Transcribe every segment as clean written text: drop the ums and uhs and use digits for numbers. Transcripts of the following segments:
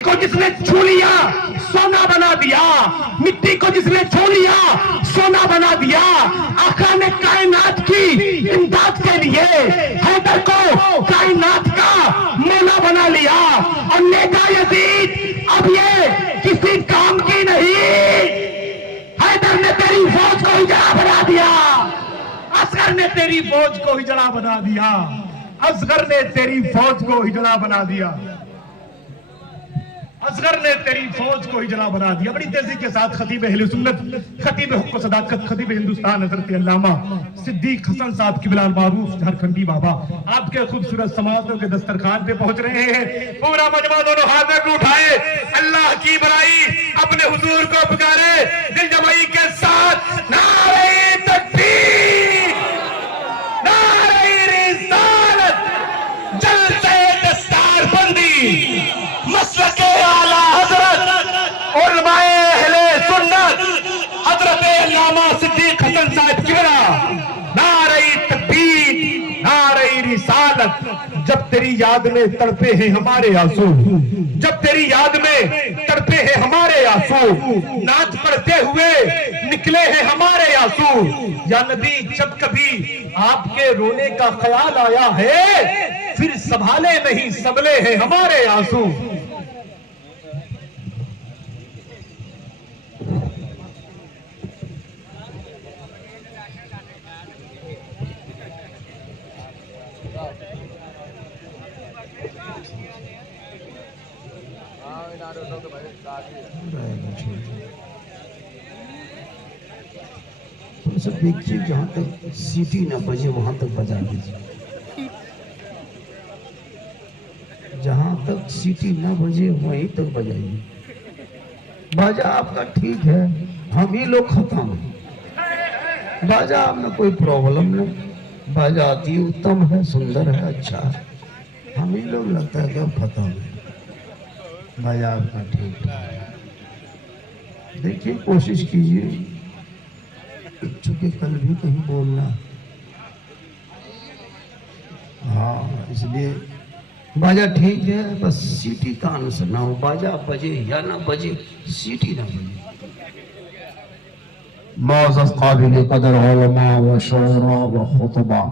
को जिसने छू लिया सोना बना दिया, मिट्टी को जिसने छू लिया सोना बना दिया। आका ने कायनात की इमदाद के लिए हैदर को कायनात का मौला बना लिया। और नेता यजीद अब ये किसी काम की नहीं, हैदर ने तेरी फौज को हिजड़ा बना दिया, असगर ने तेरी फौज को हिजड़ा बना दिया, असगर ने तेरी फौज को हिजड़ा बना दिया, असगर ने तेरी फौज को हिजड़ा बना दिया। बड़ी तेजी के साथ खतीब अहले सुन्नत, खतीब हुक्म सदाकत, खतीब हिंदुस्तान हजरत अल्लामा सिद्दीक हसन साहब की बिलाल मारूफ झारखंडी बाबा आपके खूबसूरत समातों के दस्तरखान पे पहुंच रहे हैं। पूरा मजमा दोनों हाथ में उठाए, अल्लाह की बड़ाई अपने हुजूर को पुकारे दिल जमाई के साथ। नारे तकबीर, नारे रिसालत, जलसे दस्तारबंदी, मसलके आला हजरत उलमाए अहले सुन्नत हजरत अल्लामा सिद्दीक हसन साहब किबला, नारे तकबीर, नारे रिसालत। जब तेरी याद में तड़पे हैं हमारे आंसू, जब तेरी याद में तड़पे हैं हमारे आंसू, नाच पढ़ते हुए निकले हैं हमारे आंसू। या नबी जब कभी आपके रोने का ख्याल आया है, फिर संभाले नहीं सबले हैं हमारे आंसू। सब देखिए, जहां तक सीटी ना बजे वहां तक बजा दीजिए, जहां तक सीटी ना बजे वहीं तक बजाइए। बाजा आपका ठीक है, हम ही लोग खत्म हैं। बाजा में कोई प्रॉब्लम नहीं, बाजा अति उत्तम है, सुंदर है, अच्छा है। हम ही लोग लगता है कि अब खत्म है। बाजा आपका ठीक है, देखिए कोशिश कीजिए, चूंकि कल भी कहीं बोलना, हाँ इसलिए बाजा ठीक है, बस सीटी कान से ना हो। बाजा बजे या ना बजे, सीटी ना बजे। मौजूद काबिल कदर उलमा व शुरा व खुतबा,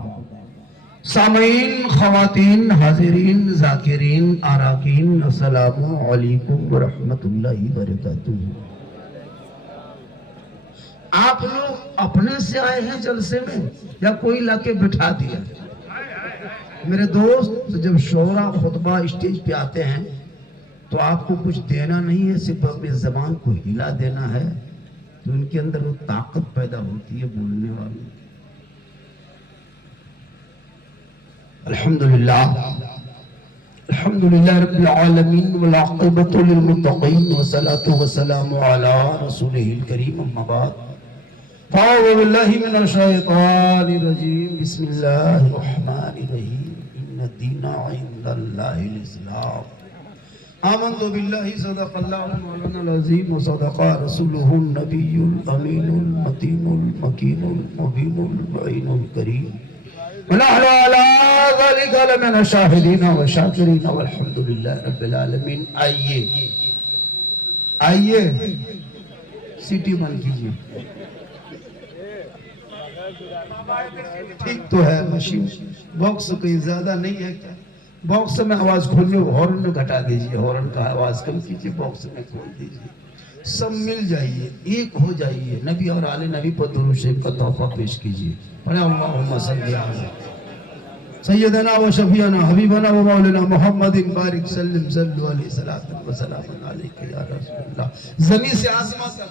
सामीन, खवातीन, हाजिरीन, जाकिरीन, अराकीन, अस्सलामु अलैकुम व रहमतुल्लाहि व बरकातुहू। आप लोग अपने से आए हैं जलसे में या कोई लाके बिठा दिया? मेरे दोस्त, जब शोरा खुतबा स्टेज पे आते हैं तो आपको कुछ देना नहीं है, सिर्फ अपनी जबान को हिला देना है, तो उनके अंदर वो ताकत पैदा होती है बोलने वाली। अल्हम्दुलिल्लाह, अल्हम्दुलिल्लाह रब्बिल आलमीन वल आक़िबतु लिल मुत्तक़ीन व सलातु व सलामु अला रसूलिहिल करीम, अम्मा बाद। अऊज़ु बिल्लाहि मिनश शैतानिर रजीम, बिस्मिल्लाहिर रहमानिर रहीम, इन्न दीना इंदल्लाहिल इस्लाम। आमन्तु बिल्लाहि सदक़ल्लाहु मौलानाल अज़ीम व सदक़ा रसूलुहुन नबियुल अमीनुल मतीनुल मकीनुल मुबीनुल मुईनुल करीम। व नहनु अला ज़ालिका लमिन शाहिदीन व शाकिरीन वल्हम्दुलिल्लाहि रब्बिल आलमीन। आइए आइए, सीटी बंद कीजिए। ठीक तो है, मशीन बॉक्स कोई ज्यादा नहीं है क्या? बॉक्स में आवाज खोलिए, हॉर्न में घटा दीजिए, हॉर्न का आवाज कम कीजिए, बॉक्स में खोल दीजिए। सब मिल जाइए, एक हो जाइए। नबी और आले नबी पर दुरूद शरीफ का तोहफा पेश कीजिए। अल्लाहुम्मा सल्ली अला सय्यदना व शफीना हबीबना व मौलाना मुहम्मदिन बारिक सल्लम सल्लु अलैहि सलातन व सलामन अलैका या रसूलल्लाह। जमीन से आसमां तक,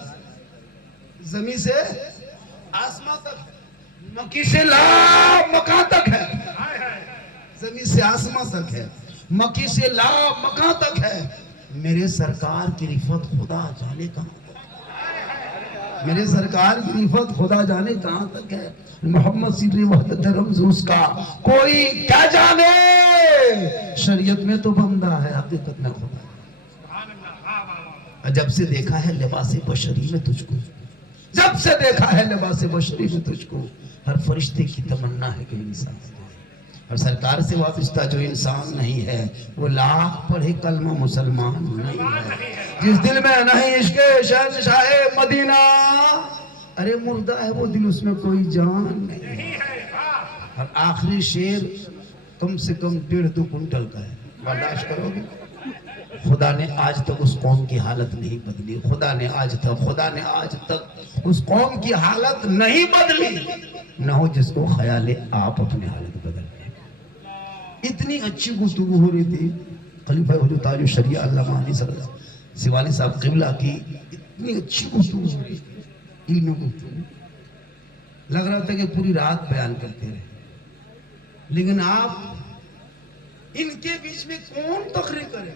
जमीन से आसमां तक, मक्की से ला मका तक है, जमीन से आसमां तक है, मक्की से ला मका तक है। मेरे सरकार की रिफत खुदा जाने कहां तक, मेरे सरकार की रिफत खुदा जाने कहां तक है। मोहम्मद सिर्फ वहदत रमज़ उसका कोई क्या जाने, शरीयत में तो बंदा है, हकीकत में खुदा। जब से देखा है लिबास बशरी में तुझको, जब से देखा है लिबास बशरी में तुझको, हर फरिश्ते की तमन्ना है कि इंसान और सरकार से वाबस्ता जो इंसान नहीं है वो लाख पढ़े कलमा मुसलमान नहीं है। जिस दिल में नहीं इश्क शहंशाहे मदीना, अरे मुर्दा है वो दिल, उसमें कोई जान नहीं है। और आखिरी शेर कम से कम 1.5-2 कुंटल का है, बर्दाश्त करोगे? खुदा ने आज तक उस कौम की हालत नहीं बदली, खुदा ने आज तक उस कौम की हालत नहीं बदली, न हो जिसको ख्याल है आप अपनी हालत बदल लें। इतनी अच्छी गुफ्तगू हो रही थी खलीफा हुजूर ताज शरिया अल्लामा अली सिवानी साहब क़िबला की, इतनी अच्छी गुफ्तगू हो रही थी, इल्मी गुफ्तगू, लग रहा था कि पूरी रात बयान करते रहे। लेकिन आप इनके बीच में कौन तकरीर करे?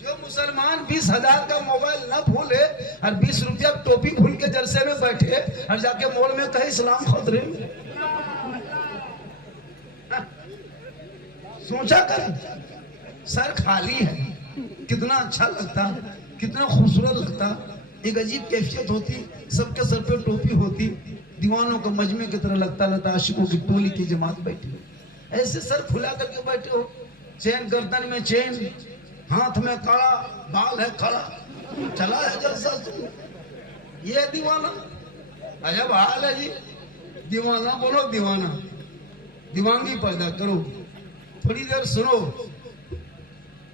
जो मुसलमान 20,000 का मोबाइल न भूले और 20 रुपया टोपी भूल के जलसे में बैठे और जाके मोड़ में कहे इस्लाम खतरे में। सोचा कर, सर खाली है, कितना अच्छा लगता, कितना खूबसूरत लगता, एक अजीब कैफियत होती, सबके सर पे टोपी होती, दीवानों को मजमे की तरह लगता आशिकों की टोली की जमात बैठी, ऐसे सर खुला करके बैठे हो, चैन गर्दन में चैन, हाथ में कड़ा, बाल है खड़ा, चला है जलसा। ये दीवाना अजब हाल है जी। दीवाना बोलो, दीवाना, दीवानगी पैदा करो, थोड़ी देर सुनो,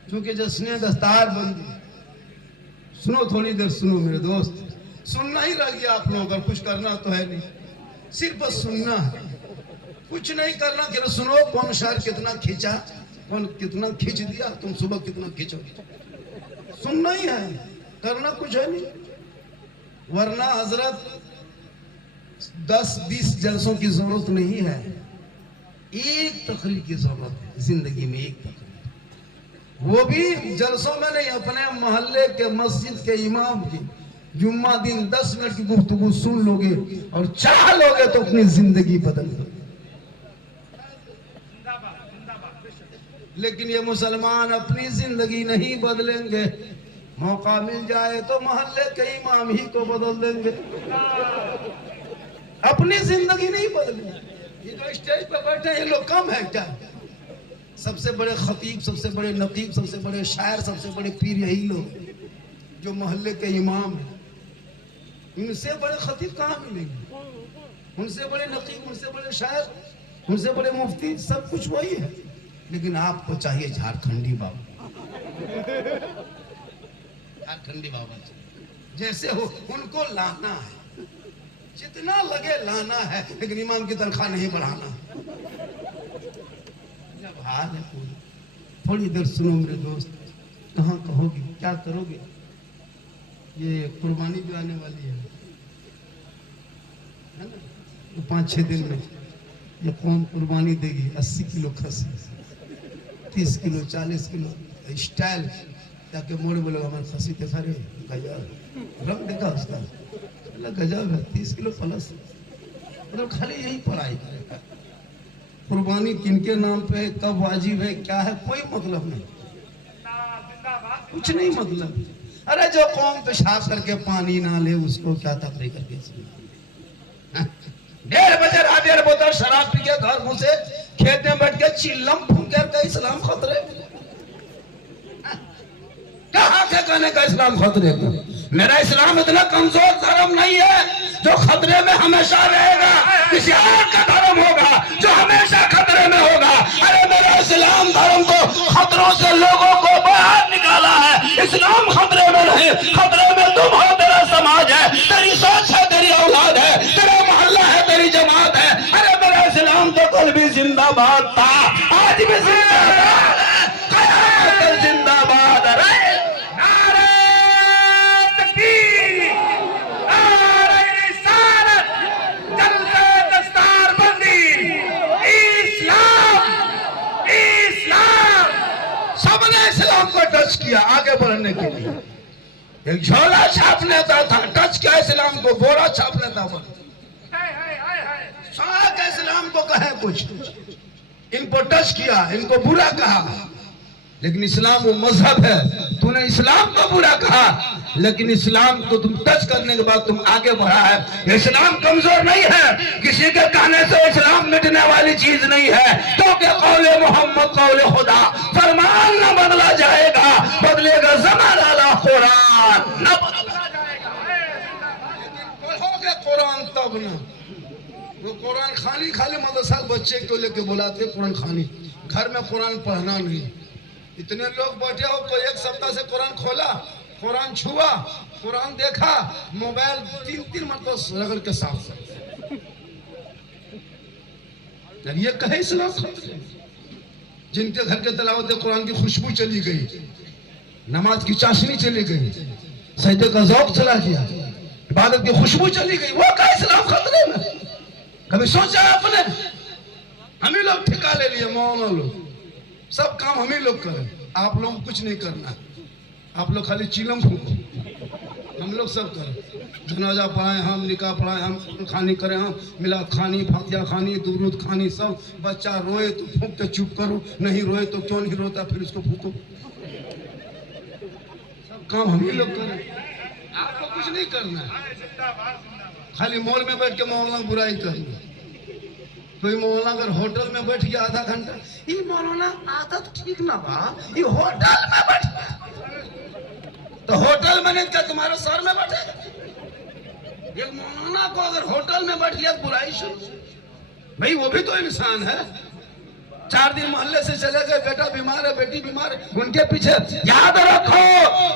क्योंकि जश्न दस्तार बंदी, सुनो थोड़ी देर सुनो मेरे दोस्त। सुनना ही रह गया आप लोगों का, कुछ करना तो है नहीं, सिर्फ बस सुनना है, कुछ नहीं करना। कि सुनो कौन शायर कितना खींचा, कौन कितना खींच दिया, तुम सुबह कितना खींचोगे, सुनना ही है, करना कुछ है नहीं। वरना हजरत 10-20 जलसों की जरूरत नहीं है, एक तकरीर की जरूरत है जिंदगी में, एक तकरीर, वो भी जलसों में नहीं, अपने मोहल्ले के मस्जिद के इमाम की जुम्मा दिन 10 मिनट की गुफ्तगू सुन लोगे और चाह लोगे तो अपनी जिंदगी बदल दोगे। लेकिन ये मुसलमान अपनी जिंदगी नहीं बदलेंगे, मौका मिल जाए तो मोहल्ले के इमाम ही को बदल देंगे, अपनी जिंदगी नहीं बदलेंगे। ये जो स्टेज पे बैठे ये लोग कम है क्या? सबसे बड़े खतीब, सबसे बड़े नकीब, सबसे बड़े शायर, सबसे बड़े पीर यही लोग जो मोहल्ले के इमाम हैं। इनसे बड़े खतीब कहाँ मिलेंगे? उनसे बड़े नकीब, उनसे बड़े शायर, उनसे बड़े मुफ्ती, सब कुछ वही है। लेकिन आपको चाहिए झारखंडी बाबा, झारखंडी बाबा जैसे हो उनको लाना है, जितना लगे लाना है, लेकिन इमाम की तनख्वाह नहीं बढ़ाना। जब हाल है पूरी, थोड़ी देर सुनो मेरे दोस्त, कहाँ कहोगे, क्या करोगे? ये कुर्बानी भी आने वाली है ना, तो 5-6 दिन में ये कौन कुर्बानी देगी? 80 किलो खस्सी, 30 किलो, 40 किलो स्टाइल, ताकि मोड़े बोले हमारे खस्सी थे सारे गजब, रंग देखा उसका, गजब है, 30 किलो प्लस, मतलब खाली यही पढ़ाई करेगा। कुर्बानी किनके नाम पे, कब वाजिब है, क्या है, कोई मतलब नहीं, कुछ नहीं मतलब। अरे जो कौम पेशाब करके पानी ना ले उसको क्या तकरीर करके 1:30 बजे रात 1:30 बोतल शराब पी के घर घुसे, खेत में बैठ के चिल्लम फूंके का इस्लाम खतरे, कहाँ के कहने का इस्लाम खतरे का? मेरा इस्लाम इतना कमजोर धर्म नहीं है जो खतरे में हमेशा रहेगा, किसी और का धर्म होगा जो हमेशा खतरे में होगा। अरे मेरा इस्लाम धर्म तो खतरों से लोगों को बाहर निकाला है, इस्लाम खतरे में नहीं, खतरे में तुम हो, तेरा समाज है, तेरी सोच है, तेरी औलाद है, तेरा मोहल्ला है, तेरी जमात है। अरे मेरा इस्लाम तो कल भी जिंदाबाद था, आज भी जिंदाबाद है, कयामत तक जिंदाबाद है। को टच किया आगे बढ़ने के लिए, एक झोला छापने का था, टच किया इस्लाम को, बोरा छापने था, सारा इस्लाम को कहे कुछ, इनको टच किया, इनको बुरा कहा, लेकिन इस्लाम वो मजहब है, तूने तुमने इस्लाम को बुरा कहा, लेकिन इस्लाम को तुम टच करने के बाद तुम आगे बढ़ा है। इस्लाम कमजोर नहीं है, किसी के कहने से इस्लाम मिटने वाली चीज नहीं है। तो क्या कौले मोहम्मद कौले खुदा, फरमान न बदला जाएगा, बदलेगा ज़माना कुरान न बदला जाएगा। पढ़ोगे कुरान तब ना। वो कुरान खानी खाली मदरसा बच्चे को लेके बुलाते कुरान खानी, घर में कुरान पढ़ना नहीं। इतने लोग बैठे हो, कोई एक सप्ताह से कुरान खोला, कुरान छुआ, कुरान देखा, मोबाइल 3-3 मतलब रगड़ के साफ कर। ये कहे इस्लाम, जिनके घर के तलावत कुरान की खुशबू चली गई, नमाज की चाशनी चली गई, सजदे का ज़ौक़ चला गया, इबादत की खुशबू चली गई, वो कहे इस्लाम खतरे में। कभी सोचा आपने? हम ही लोग ठिका ले लिए, मौलाना लोग सब काम हम ही लोग करें, आप लोग कुछ नहीं करना। आप लोग खाली चिलम फूको, हम लोग सब करें। जनाजा पढ़ाएं हम, निकाह पढ़ाएं हम, खानी करें हम, मिलाद खानी, फातिहा खानी, दुरूद खानी, सब। बच्चा रोए तो फूंक के चुप करो, नहीं रोए तो क्यों नहीं रोता फिर उसको फूको। सब काम हम ही लोग करें, आपको कुछ नहीं करना है। खाली मॉल में बैठ के मौलाना बुराई करना। कोई मौलाना अगर होटल में बैठ गया आधा घंटा, ये मौलाना आदत ठीक ना बा, ये होटल में बैठ तो होटल में नहीं क्या तुम्हारे सर में बैठे? एक मौलाना को अगर होटल में बैठ गया तो बुराई शुरू। भाई वो भी तो इंसान है। 4 दिन मोहल्ले से चले गए, बेटा बीमार है, बेटी बीमार है, उनके पीछे। याद रखो,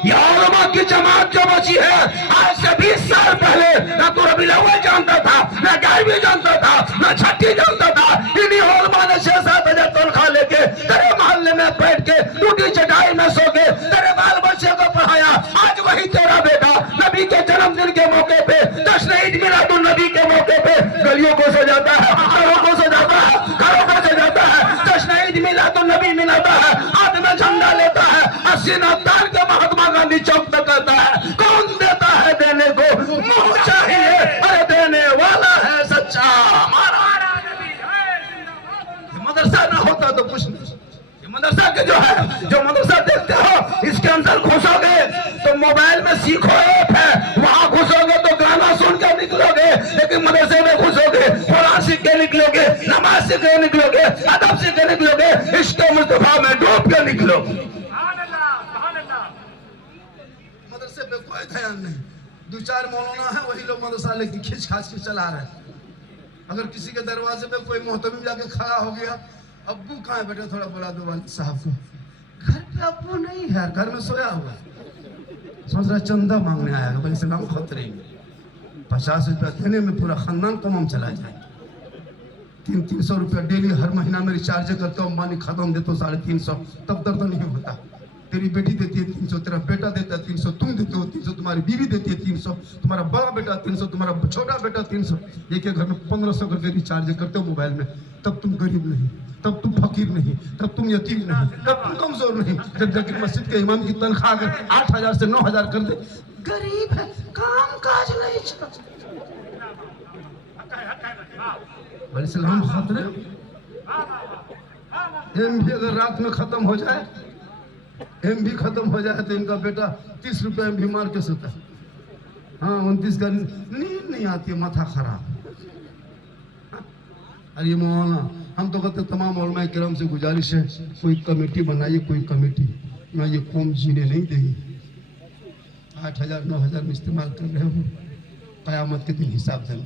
ये उलमा की जमात जो बची है, आज से 20 साल पहले ना तो रबीउल अव्वल जानता था, ना 11वीं जानता था, ना 6ठी जानता था। इन्हीं उलमा ने 6-7 हजार तनख्वाह लेके तेरे मोहल्ले में बैठ के टूटी चटाई में सो के तेरे बाल बच्चे को पढ़ाया। आज वही तेरा बेटा नबी के जन्मदिन के मौके पे, जश्न ईद मिलादुन नबी के मौके पे गलियों को सजाता है, घरों को सजाता है, घरों को सजाता है, जश्न ईद मिलादुन नबी मिलाता है, हाथ में झंडा लेता है, सीना तान के महात्मा गांधी चौक तक करता है। कौन देता है देने को? मुंह चाहिए, अरे देने वाला है सच्चा हमारा। मदरसा ना होता तो कुछ नहीं। मदरसा के जो है, जो मदरसा देखते हो, इसके अंदर घुसोगे तो मोबाइल में सीखो ऐप है, वहां घुसोगे तो गाना सुन के निकलोगे, लेकिन मदरसे में घुसोगे कुरान सीख के निकलोगे, नमाज सीख के निकलोगे, अदब सीख के निकलोगे, इश्क मुस्तफा में डूब के निकलोगे। मदरसे पे कोई ध्यान नहीं। 2-4 मौलाना है, वही लोग मदरसा लेके खींच खाच के चला रहे हैं। अगर किसी के दरवाजे पे कोई मोहतमिम जाके खड़ा हो गया, अब्बू कहाँ है बेटा, थोड़ा बुला दो वालिद साहब को। घर पे अब्बू नहीं है, घर में सोया हुआ, सोच रहा चंदा मांगने आया, भाई सलाम खतरे में 50 रुपया देने में पूरा खानदान तमाम चला जाए। 300 रुपया डेली हर महीना में रिचार्ज करते हो, अंबानी खत्म देते हो 350, तब दर्द नहीं होता। तेरी बेटी देती है 300, तेरा बेटा देता है 300, तुम देते हो 300, तुम्हारी बीवी देती है 300, तुम्हारा बड़ा बेटा 300, तुम्हारा छोटा बेटा 300, एक घर में 1500 करके रिचार्ज करते हो मोबाइल में। तब तुम गरीब नहीं, तब तुम फकीर नहीं, तब तुम यतीम नहीं, तब तुम कमजोर नहीं। जब जाकर मस्जिद के इमाम की तनख्वाह अगर 8000 से 9000 कर दे, गरीब है, काम काज नहीं चलता। सलाम खतरे। एमबी अगर रात में खत्म हो जाए, एमबी खत्म हो जाए तो इनका बेटा 30 रुपए एमबी मार के सोता है। हाँ 29 का नींद नहीं आती है, माथा खराब। अरे मौलाना, हम तो कहते तमाम उलमा किराम से गुजारिश है, कोई कमेटी बनाइए, कोई कमेटी ना, ये कौम जीने नहीं देगी। 8000 9000 में इस्तेमाल कर रहे हो, क़यामत के दिन हिसाब देना,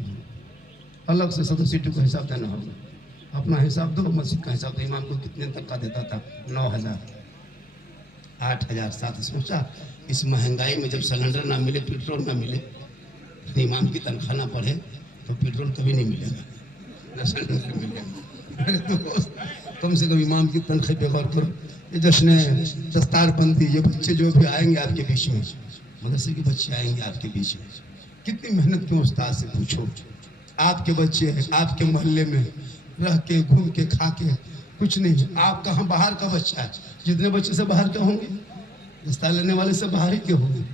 अलग से सदस्य को हिसाब देना होगा। अपना हिसाब दो, मस्जिद का हिसाब दो। इमाम को कितने तनख्वाह देता था? 9000, 8000, 7। सोचा इस महंगाई में जब सिलेंडर ना मिले, पेट्रोल ना मिले, इमाम की तनख्वाह ना बढ़े तो पेट्रोल कभी नहीं मिलेगा, ना सिलेंडर मिलेगा। तो कम से कम इमाम की तनख्वाह पे गौर करो। ये जश्न दस्तारबंदी, ये बच्चे जो भी आएंगे आपके बीच में, मदरसे के बच्चे आएंगे आपके बीच में, कितनी मेहनत क्यों उस्ताद से पूछो। आपके बच्चे हैं, आपके मोहल्ले में रह के घूम के खा के कुछ नहीं। आप कहाँ बाहर का बच्चा है? जितने बच्चे से बाहर के होंगे, दस्तार लेने वाले से बाहर ही के होंगे।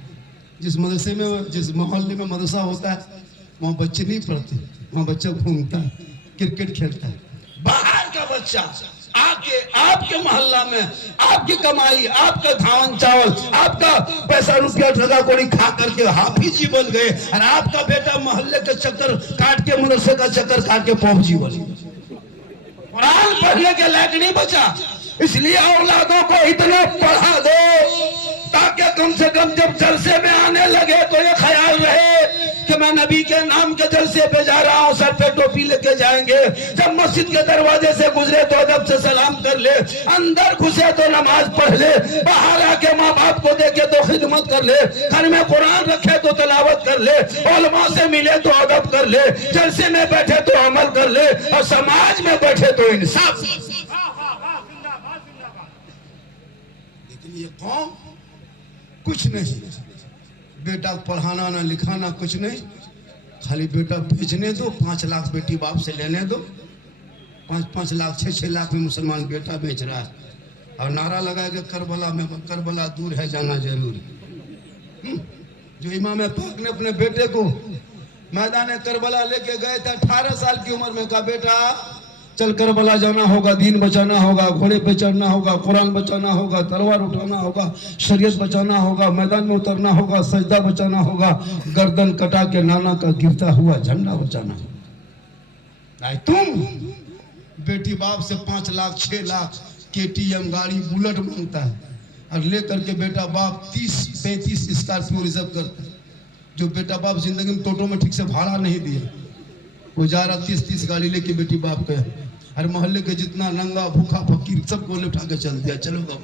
जिस मदरसे में, जिस मोहल्ले में मदरसा होता है, वहाँ बच्चे नहीं पढ़ते, वहाँ बच्चा घूमता है, क्रिकेट खेलता है। बाहर का बच्चा आके आपके मोहल्ला में, आपकी कमाई, आपका धान चावल, आपका पैसा रुपया ठगा कोड़ी खा करके हाफिज जी बन गए, और आपका बेटा मोहल्ले के चक्कर काट के, मदरसे का चक्कर काट के पौजी बन गया, कुरान पढ़ने के लायक नहीं बचा। इसलिए औलादों को इतना पढ़ा दो ताकि कम से कम जब जलसे में आने लगे तो ये ख्याल रहे कि मैं नबी के नाम के जलसे पे जा रहा हूँ, सर पे टोपी लेके जाएंगे। जब मस्जिद के दरवाजे से गुजरे तो अदब से सलाम कर ले, अंदर घुसे तो नमाज पढ़ ले, बाहर आके माँ बाप को देखे तो खिदमत कर ले, घर में कुरान रखे तो तिलावत कर ले, उलमा से मिले तो अदब कर ले, जलसे में बैठे तो अमल कर ले, और समाज में बैठे तो इंसाफ। लेकिन ये कौम कुछ नहीं, बेटा पढ़ाना ना लिखाना कुछ नहीं, खाली बेटा भेजने दो, 5 लाख बेटी बाप से लेने दो, 5-5 लाख 6-6 लाख में मुसलमान बेटा बेच रहा है, और नारा लगाएगा करबला में, करबला दूर है जाना जरूरी। जो इमाम पाक ने अपने बेटे को मैदान करबला लेके गए थे 18 साल की उम्र में, कहा बेटा चल करबला जाना होगा, दीन बचाना होगा, घोड़े पे चढ़ना होगा, कुरान बचाना होगा, तलवार उठाना होगा, शरीयत बचाना होगा, मैदान में उतरना होगा, सजदा बचाना होगा, गर्दन कटा के नाना का गिरता हुआ झंडा बचाना होगा। तुम बेटी बाप से 5 लाख 6 लाख KTM गाड़ी बुलेट मांगता है, और लेकर के बेटा बाप 30-35 स्कॉर्पियो रिजर्व करता है। जो बेटा बाप जिंदगी में टोटो में ठीक से भाड़ा नहीं दिया, वो जा रहा 30-30 गाड़ी लेके बेटी बाप के, हर मोहल्ले के जितना नंगा भूखा फकीर सबको उठा के चल दिया, चलो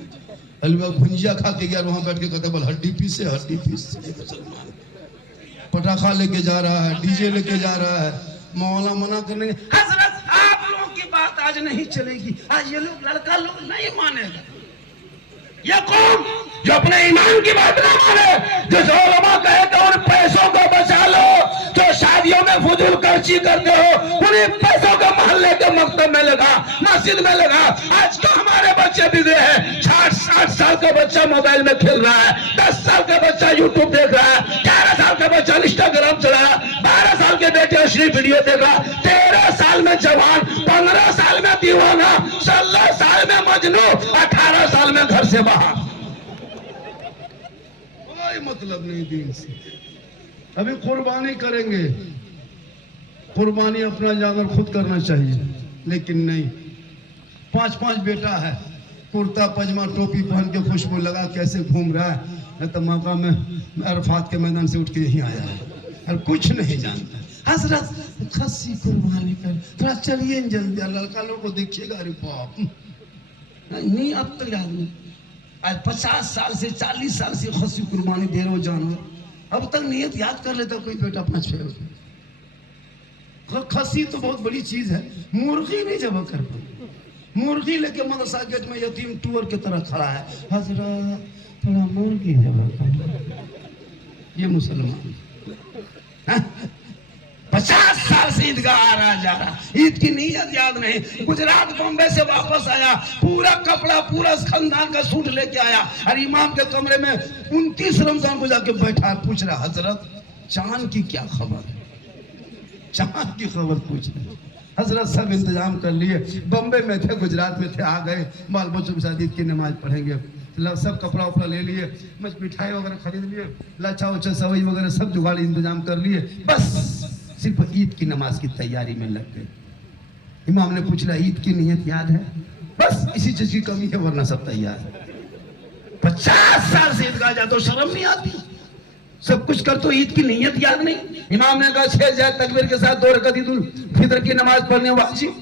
हलवा भुंजिया खा के गया, वहां बैठ के कहते बोल हड्डी पीस से मुसलमान। पटाखा लेके जा रहा है, डीजे लेके जा रहा है, मौला मना करने, हजरत आप लोगों की बात आज नहीं चलेगी, आज ये लोग लड़का लोग नहीं मानेगा। ये कौन जो अपने ईमान की बात ना माने, जो उलमा कहे तो उन पैसों को बचा लो, जो शादियों में फजूल खर्ची करते हो, उन्हीं पैसों को मोहल्ले के मकतब में लगा, मस्जिद में लगा। आज तो हमारे बच्चे बिगड़े हैं, 60 साल का बच्चा मोबाइल में खेल रहा है, 10 साल का बच्चा यूट्यूब देख रहा है, 11 साल का बच्चा इंस्टाग्राम चला रहा, 12 साल के बेटे अश्लील वीडियो देख रहा, 13 साल में जवान, 15 साल में दीवाना, 16 साल में मजनू, 18 साल में घर से बाहर। कोई मतलब नहीं दीन से। अभी कुर्बानी करेंगे, कुर्बानी अपना जानवर खुद करना चाहिए, लेकिन नहीं। 5-5 बेटा है, कुर्ता पजामा टोपी पहन के खुशबू लगा कैसे घूम रहा है, न तो मौका में अरफात के मैदान से उठ के यहीं आया है, और कुछ नहीं जानता। हजरत खस्सी कुर्बानी कर, थोड़ा चलिए जल्दी, लड़का लोग को देखिएगा, अरे बाप नहीं अब तक याद नहीं। आज 50 साल से 40 साल से खस्सी कुर्बानी दे रहे हो जानवर, अब तक नियत याद कर लेता कोई बेटा 5 रुपये। खस्सी तो बहुत बड़ी चीज है, मुर्गी नहीं जब कर पाए, मुर्गी लेके मदरसा गेट में यतीम टूअर की तरह खड़ा है, हजरत थोड़ा मुर्गी जब कर। ये मुसलमान 50 साल से ईदगाह आ रहा जा रहा, ईद की नीयत याद नहीं। गुजरात बॉम्बे से वापस आया, पूरा कपड़ा पूरा खानदान का सूट लेके आया, और इमाम के कमरे में 29 रमजान को जाके बैठा, पूछ रहा हजरत चांद की क्या खबर है, चांद की खबर पूछ रहे। हजरत सब इंतजाम कर लिए, बॉम्बे में थे, गुजरात में थे, आ गए, बाल बच्चों के साथ ईद की नमाज पढ़ेंगे, सब कपड़ा उपड़ा ले लिए, मिठाई वगैरह खरीद लिए, लच्छा उच्छा सवई वगैरह सब जुगाड़ इंतजाम कर लिए, बस सिर्फ ईद की नमाज की तैयारी में लग गए। इमाम ने पूछ लिया ईद की नियत याद है, बस इसी चीज की कमी है, वरना सब तैयार है। 50 साल से ईदगाह जाते हो, शर्म नहीं आती? सब कुछ कर तो ईद की नियत याद नहीं। इमाम ने कहा 6 जाए तकबीर के साथ 2 रकात ईदुल फितर की नमाज पढ़ने वाजिब,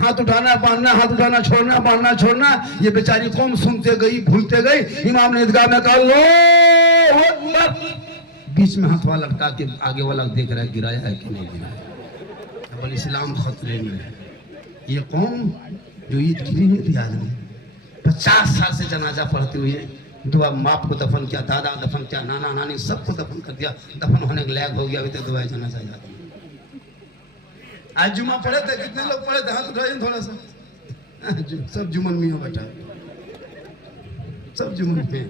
हाथ उठाना बांधना, हाथ उठाना छोड़ना, बांधना छोड़ना। ये बेचारी कौम सुनते गई, भूलते गई। इमाम ने ईदगाह में कहा अल्लाहू अकबर, बीच में हाथ वाला लटका के आगे वाला देख रहा है गिराया है कि नहीं गिराया। अब इस्लाम खतरे में है। ये कौम जो ईद की नियत याद नहीं, 50 साल से जनाजा पढ़ते हुए दुआ, बाप को दफन किया, दादा दफन किया, नाना नानी सबको दफन कर दिया, दफन होने के लायक हो गया, अभी तक दुआ जनाजा याद नहीं। आज जुमा पढ़े थे, कितने लोग पढ़े थे, हाथ उठाइए थोड़ा सा। सब जुमन में हो बैठा, सब जुमन में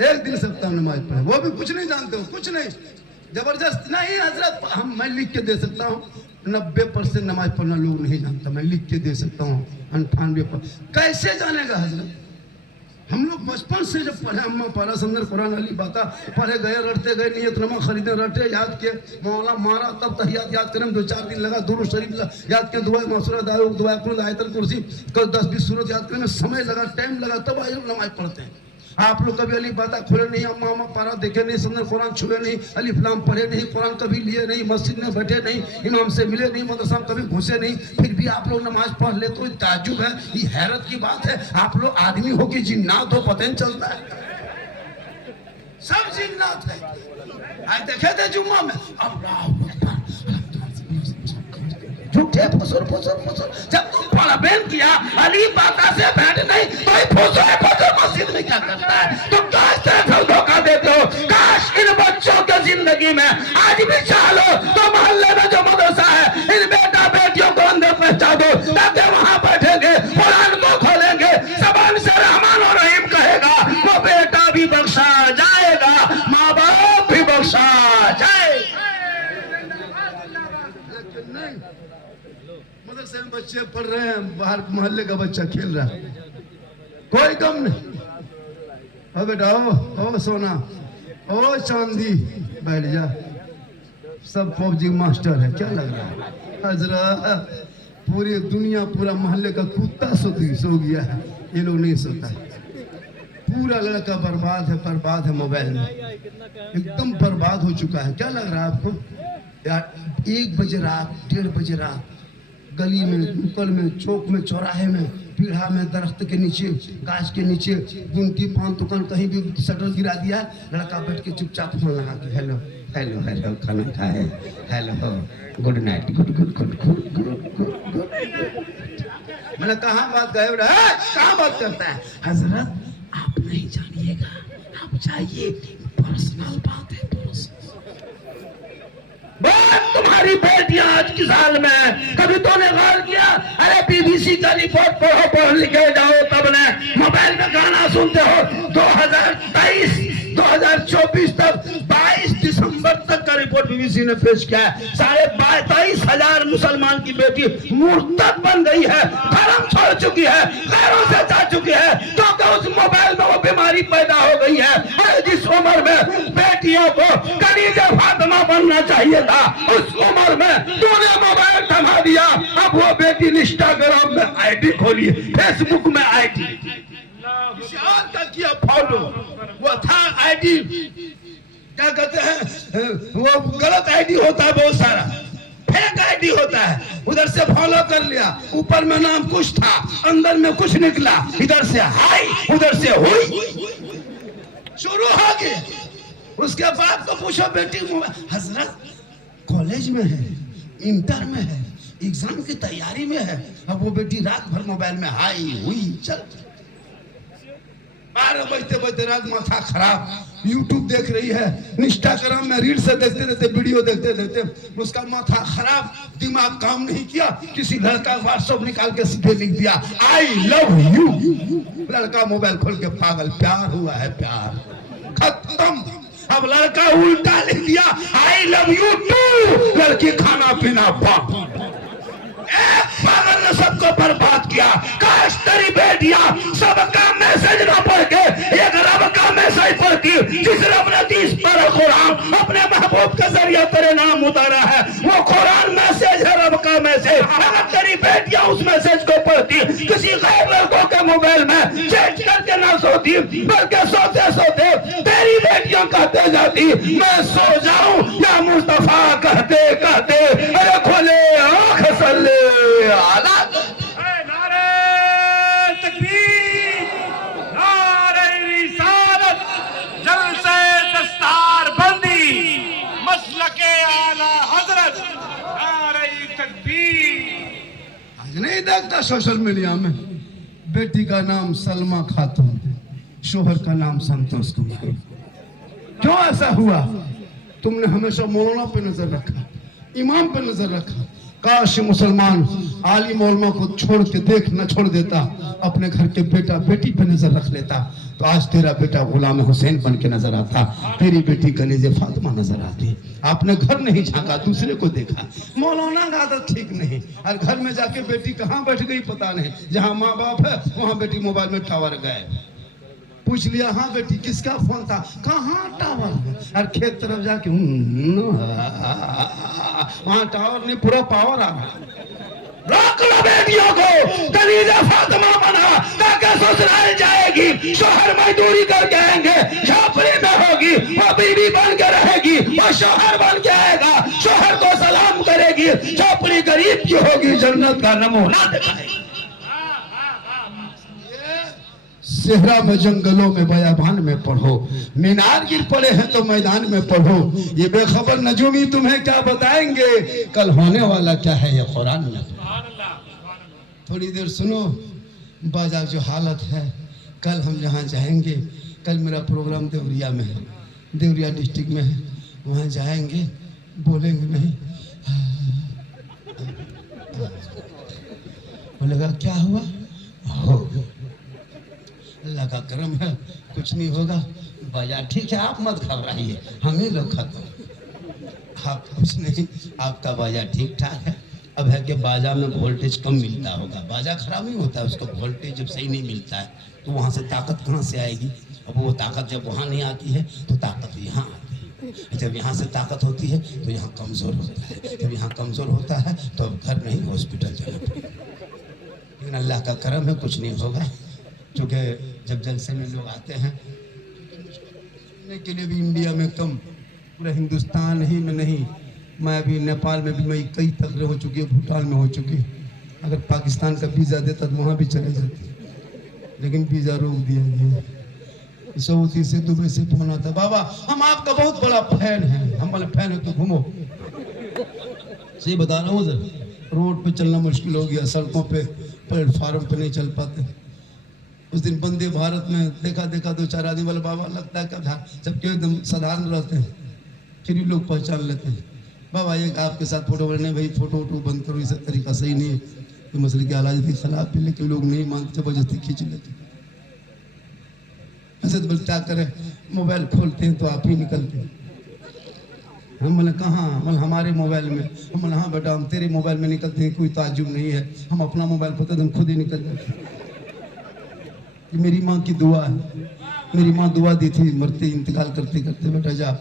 एक दिन सप्ताह नमाज पढ़े, वो भी कुछ नहीं जानते हो, कुछ नहीं, जबरदस्त नहीं। हजरत मैं लिख के दे सकता हूँ, 90% नमाज पढ़ना लोग नहीं जानता, मैं लिख के दे सकता हूँ 98%। कैसे जानेगा हजरत? हम लोग बचपन से जब पढ़े, अम्मा पारा समझर कुरान अली बाता पढ़े गए, रटते गए, नियत नमा खरीदे, रटे, याद किए, मौला मारा, तब तहियात याद करें, 2-4 दिन लगा, दुरूद शरीफ याद किए, दुआ मासूरा दाऊ, दुआ कुल, आयतल कुर्सी, कल 10-20 सूरत याद करने में समय लगा, टाइम लगा, तब आए नमाज पढ़ते हैं। आप लोग कभी अली बाता खोले नहीं, अम्मा पारा देखे नहीं, समझर कुरान छुए नहीं, अली फलाम पढ़े नहीं, कुरान कभी लिए नहीं, मस्जिद में बैठे नहीं, इमाम से मिले नहीं, मदरसा में कभी घुसे नहीं, फिर भी आप लोग नमाज पढ़ ले तो ताज्जुब है, ये हैरत की बात है। आप लोग आदमी हो कि जिन्नात हो, पता नहीं चलता है। सब जिन्नात है। आज देखे थे जुम्मा में, अल्लाह अकबर, झूठे फसुर फसुर फसुर। जब तुम पढ़बेन किया अली बाता से भेंट नहीं तो ये फसुर फसुर मस्जिद में क्या करता है? तुम तो इस तरह से धोखा देते हो। काश इन बच्चों के जिंदगी में आज भी चाह लो तो मोहल्ले में जो मदरसा है, इन बेटा बेटियों को अंदर पहुंचा दो, ताकि वहां बैठेंगे, कुरान को खोलेंगे, जबान से रहमान और रहीम कहेगा, वो बेटा भी बख्शा जाएगा, माँ बाप भी बख्शा जाएगा। मदरसे में बच्चे पढ़ रहे हैं, बाहर मोहल्ले का बच्चा खेल रहा है, कोई गम नहीं। ओ बेटा, ओ सोना, ओ चांदी, बैठ जा, सब पबजी मास्टर है, क्या लग रहा है? हजरत पूरी दुनिया, पूरा मोहल्ले का कुत्ता सो गया है, ये लोग नहीं सोता है। पूरा लड़का बर्बाद है मोबाइल में, एकदम बर्बाद हो चुका है। क्या लग रहा है आपको यार? 1 बजे रात, 1:30 बजे रात, गली में, नुक्कड़ में, चौक में, चौराहे में, पीढ़ा में, दरख्त के नीचे, गाछ के नीचे, गुमटी, पान दुकान, कहीं भी शटर गिरा दिया, लड़का बैठ के चुपचाप फोन लगा के हेलो हेलो हेलो, खाना खाए, hello, good night, good good good good good good. मैंने कहाँ बात गए, कहाँ बात करता है? हजरत आप नहीं जानिएगा, आप जाइए, पर्सनल बात है, तुम्हारी बेटियां आज की साल में कभी तूने गौर किया? अरे बीबीसी का रिपोर्ट पढ़ो, पढ़ लिखे जाओ, तब ने मोबाइल में गाना सुनते हो। 2023 2024 तक 22 दिसंबर तक का रिपोर्ट बीबीसी ने पेश किया है। 23,500 मुसलमान की बेटी मुर्तद बन गई है, धर्म छोड़ चुकी है, गैरों से जा चुकी है, क्योंकि उस मोबाइल में वो बीमारी पैदा हो गई है। अरे जिस उम्र में बेटियों को कनीज़े फातिमा बनना चाहिए था, उस उम्र में तूने मोबाइल थमा दिया। अब वो बेटी इंस्टाग्राम में आईडी खोली, फेसबुक में आईडी, का किया फॉलो, वो था आईडी, क्या कहते हैं, वो गलत आईडी होता है, बहुत सारा फेक आईडी होता है, उधर से फॉलो कर लिया, ऊपर में नाम कुछ था, अंदर में कुछ निकला, इधर से हाई, उधर से हुई, शुरू हो गया। उसके बाद तो पूछो बेटी, हजरत कॉलेज में है, इंटर में है, एग्जाम की तैयारी में है, अब वो बेटी रात भर मोबाइल में हाई हुई, चल 12 बजते रात माथा खराब, यूट्यूब देख रही है, इंस्टाग्राम में रील से देखते रहते, वीडियो देखते देखते उसका माथा खराब, दिमाग काम नहीं किया, किसी लड़का व्हाट्सएप निकाल के सीधे लिख दिया आई लव यू, लड़का मोबाइल खोल के पागल, प्यार हुआ है, प्यार खत्म। अब लड़का उल्टा लिख दिया आई लव यू टू, लड़की खाना पीना बंद। पागल ने सबको बर्बाद किया। काश तेरी बेटियां सबका मैसेज ना पढ़ के एक रब का मैसेज पढ़ती, जिस रब ने 30 पारा कुरान अपने महबूब के जरिए तेरे नाम उतारा है, वो कुरान मैसेज है, रब का मैसेज। अगर तेरी बेटियां उस मैसेज को पढ़ती, किसी गैर लड़कों के मोबाइल में चैट करके ना सोती, बल्कि सोते सोते तेरी बेटियां कहते जाती मैं सो जाऊं या मुस्तफा कहते कहते अरे खोले आंख सल्ले आला। नारे तकबीर, नारे रिसालत, जलसे दस्तार बंदी, मसलके आला हजरत, नारे तकबीर। आज नहीं देखता सोशल मीडिया में बेटी का नाम सलमा खातून, शोहर का नाम संतोष कुमार। क्यों ऐसा हुआ? तुमने हमेशा मौलाना पे नजर रखा, इमाम पे नजर रखा। काश मुसलमान आलिम उलमा को छोड़ के देख न छोड़ देता, अपने घर के बेटा बेटी पे नजर रख लेता, तो आज तेरा बेटा गुलाम हुसैन बन के नजर आता, तेरी बेटी कनीज़े फातिमा नजर आती। आपने घर नहीं झांका, दूसरे को देखा। मौलाना का आदत ठीक नहीं, और घर में जाके बेटी कहाँ बैठ गई पता नहीं, जहाँ माँ बाप है वहाँ बेटी मोबाइल में टावर गए। पूछ लिया हाँ बेटी किसका फोन था, कहाँ टावर, और खेत तरफ जाके वहाँ टावर नहीं पूरा पावर आ रहा। रोक लो बेटियों को, कलीजा फातिमा बना ताकि ससुराल जाएगी, शोहर मजदूरी करके आएंगे, झोपड़ी में होगी, वो बीवी बन के रहेगी, वो शोहर बन के आएगा, शोहर को सलाम करेगी, झोपड़ी गरीब की होगी, जन्नत का नमूना दिखाएगी। सेहरा में जंगलों में बयाबान में पढ़ो, मीनार गिर पड़े हैं तो मैदान में पढ़ो, ये बेखबर नजूमी तुम्हें क्या बताएंगे, कल होने वाला क्या है ये कुरान में। थोड़ी देर सुनो, बाजार जो हालत है, कल हम जहाँ जाएंगे, कल मेरा प्रोग्राम देवरिया में है, देवरिया डिस्ट्रिक्ट में है, वहाँ जाएंगे, बोलेंगे नहीं, बोलेगा क्या हुआ, हो अल्लाह का करम है, कुछ नहीं होगा, बाजार ठीक है, आप मत घबराइए, हम ही लोग खत्म, आप कुछ नहीं, आपका बाजार ठीक ठाक है। अब है कि बाजार में वोल्टेज कम मिलता होगा, बाजार खराब नहीं होता है, उसको वोल्टेज जब सही नहीं मिलता है तो वहाँ से ताकत कहाँ से आएगी, अब वो ताकत जब वहाँ नहीं आती है तो ताकत यहाँ आती है, जब यहाँ से ताकत होती है तो यहाँ कमज़ोर होता है, जब यहाँ कमज़ोर होता है तो अब घर नहीं हॉस्पिटल जाना पड़ेगा। लेकिन अल्लाह का करम है, कुछ नहीं होगा, क्योंकि जब जलसे में लोग आते हैं के लिए भी इंडिया में कम, पूरे हिंदुस्तान ही में नहीं, मैं अभी नेपाल में भी मैं कई तकरे हो चुकी है, भूटान में हो चुकी, अगर पाकिस्तान का वीज़ा देता तो वहाँ भी चले जाते, लेकिन वीज़ा रोक दिया गया। सऊदी से दुबई से फोन आता, बाबा हम आपका बहुत बड़ा फैन हैं, हम बोले फैन है तो घूमो, सही बता रहा हूँ सर, रोड पे चलना मुश्किल हो गया, सड़कों पे प्लेटफार्म पे नहीं चल पाते। उस दिन वंदे भारत में देखा दो चार आदमी, बोले बाबा लगता है क्या, जबकि एकदम साधारण रहते हैं, फिर भी लोग पहचान लेते हैं, बाबा एक आपके साथ फोटो बनने, भाई फोटो वोटो बंद करो, इस तरीका सही नहीं है, ये मसले की हालात के खिलाफ भी, लेकिन लोग नहीं मानते, जबरदस्ती खींच लेते। ऐसे तो बोलते क्या करें, मोबाइल खोलते हैं तो आप ही निकलते हैं, हम बोले कहाँ, बोले हमारे मोबाइल में, हम बोले हाँ बेटा हम तेरे मोबाइल में निकलते हैं, कोई ताज्जुब नहीं है, हम अपना मोबाइल खोलते तो हम खुद ही निकल जाते। ये मेरी माँ की दुआ है, मेरी माँ दुआ दी थी मरते इंतकाल करते करते, बेटा जा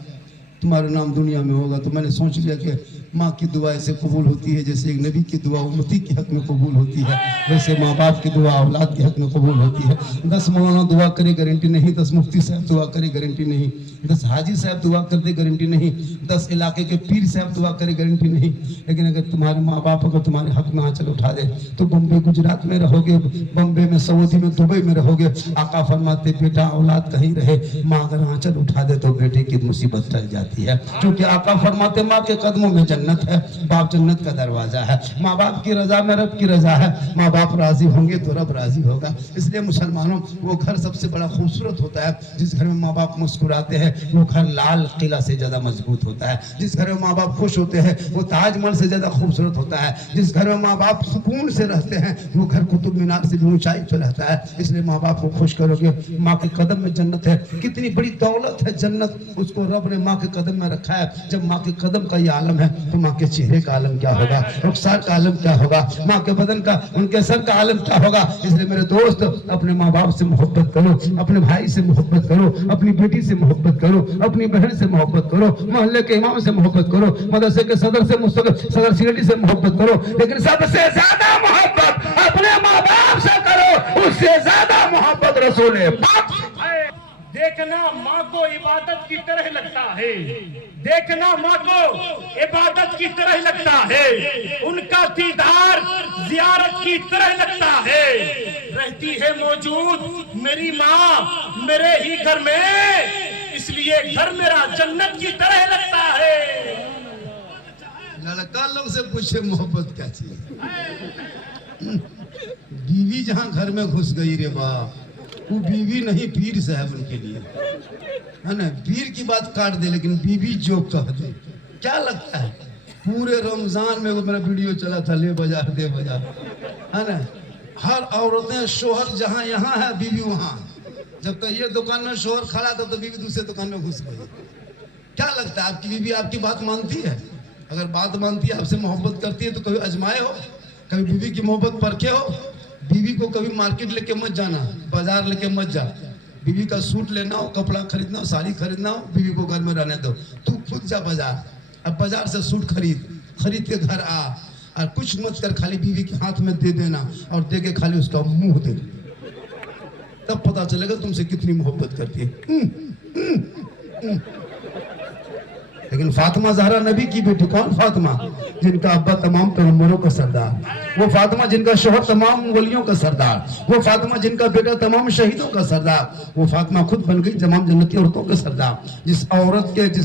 तुम्हारा नाम दुनिया में होगा, तो मैंने सोच लिया कि माँ की दुआ ऐसे कबूल होती है जैसे एक नबी की दुआ उम्मती के हक में कबूल होती है, वैसे माँ बाप की दुआ औलाद के हक में कबूल होती है। 10 मौलाना दुआ करे गारंटी नहीं, 10 मुफ्ती साहब दुआ करे गारंटी नहीं, 10 हाजी साहब दुआ कर दे गारंटी नहीं, 10 इलाके के पीर साहब दुआ करे गारंटी नहीं, लेकिन अगर तुम्हारे माँ बाप अगर तुम्हारे हक में आंचल उठा दे तो बम्बे गुजरात में रहोगे, बम्बे में सऊदी में दुबई में रहोगे, आका फरमाते बेटा औलाद कहीं रहे, माँ अगर आंचल उठा दे तो बेटे की मुसीबत टल जाती है, क्योंकि आका फरमाते माँ के कदमों में जन्नत है, बाप जन्नत का दरवाजा है, माँ बाप की रजा में रब की रजा है, माँ बाप राजी होंगे तो रब राजी होगा। इसलिए मुसलमानों वो घर सबसे बड़ा खूबसूरत होता है जिस घर में माँ बाप मुस्कुराते हैं, वो घर लाल किला से ज्यादा मजबूत होता है, जिस घर में माँ बाप खुश होते हैं वो ताजमहल से ज्यादा खूबसूरत होता है, जिस घर में माँ बाप सुकून से रहते हैं वो घर कुतुब मीनार से भी ऊंचाई पे रहता है। इसलिए माँ बाप को खुश करोगे, माँ के कदम में जन्नत है, कितनी बड़ी दौलत है जन्नत, उसको रब ने माँ के कदम में रखा है। जब माँ के कदम का ये आलम है तो माँ के चेहरे का आलम क्या होगा, रुखसार का आलम क्या होगा, माँ के बदन का उनके सर का आलम क्या होगा। इसलिए मेरे दोस्त अपने माँ बाप से मोहब्बत करो, अपने भाई से मोहब्बत करो, अपनी बेटी से मोहब्बत करो, अपनी बहन से मोहब्बत करो, मोहल्ले के इमाम से मोहब्बत करो, मदरसे के सदर से सदर सिरडी से मोहब्बत करो, लेकिन सबसे ज्यादा मोहब्बत अपने माँ बाप से करो, उससे ज्यादा मोहब्बत रसूल पाक। देखना माँ को इबादत की तरह लगता है, देखना माँ को इबादत की तरह लगता है, उनका दीदार जियारत की तरह लगता है। रहती है मौजूद मेरी माँ मेरे ही घर में, इसलिए घर मेरा जन्नत की तरह लगता है। लड़का लोग से पूछे मोहब्बत क्या चीज, बीवी जहाँ घर में घुस गई रे बाप, वो बीवी नहीं पीर साहब उनके लिए है ना, पीर की बात काट दे लेकिन बीवी जो कह दे। क्या लगता है पूरे रमजान में वो मेरा वीडियो चला था, ले बाजार दे बाजार, है ना, हर औरतें शोहर जहाँ यहाँ है बीवी वहाँ, जब तक ये दुकान में शोहर खड़ा था तो बीवी दूसरे दुकान में घुस गई। क्या लगता है आपकी बीवी आपकी बात मानती है? अगर बात मानती है, आपसे मोहब्बत करती है तो कभी आजमाए हो, कभी बीवी की मोहब्बत परखे हो? बीवी को कभी मार्केट लेके मत जाना, बाजार लेके मत जा, बीवी का सूट लेना हो, कपड़ा खरीदना हो, साड़ी खरीदना हो, बीवी को घर में रहने दो। तू खुद जा बाजार, अब बाजार से सूट खरीद के घर आ, और कुछ मत कर, खाली बीवी के हाथ में दे देना और दे के खाली उसका मुंह दे, तब पता चलेगा तुमसे कितनी मोहब्बत करती है। लेकिन फातिमा ज़हरा नबी की बेटी, कौन फातिमा? जिनका अब्बा तमाम पैगंबरों का सरदार, वो फातिमा जिनका शोहर तमाम वलियों का सरदार, वो फातिमा जिनका बेटा तमाम शहीदों का सरदार, वो फातिमा खुद बन गई तमाम जन्नती औरतों के सरदार। जिस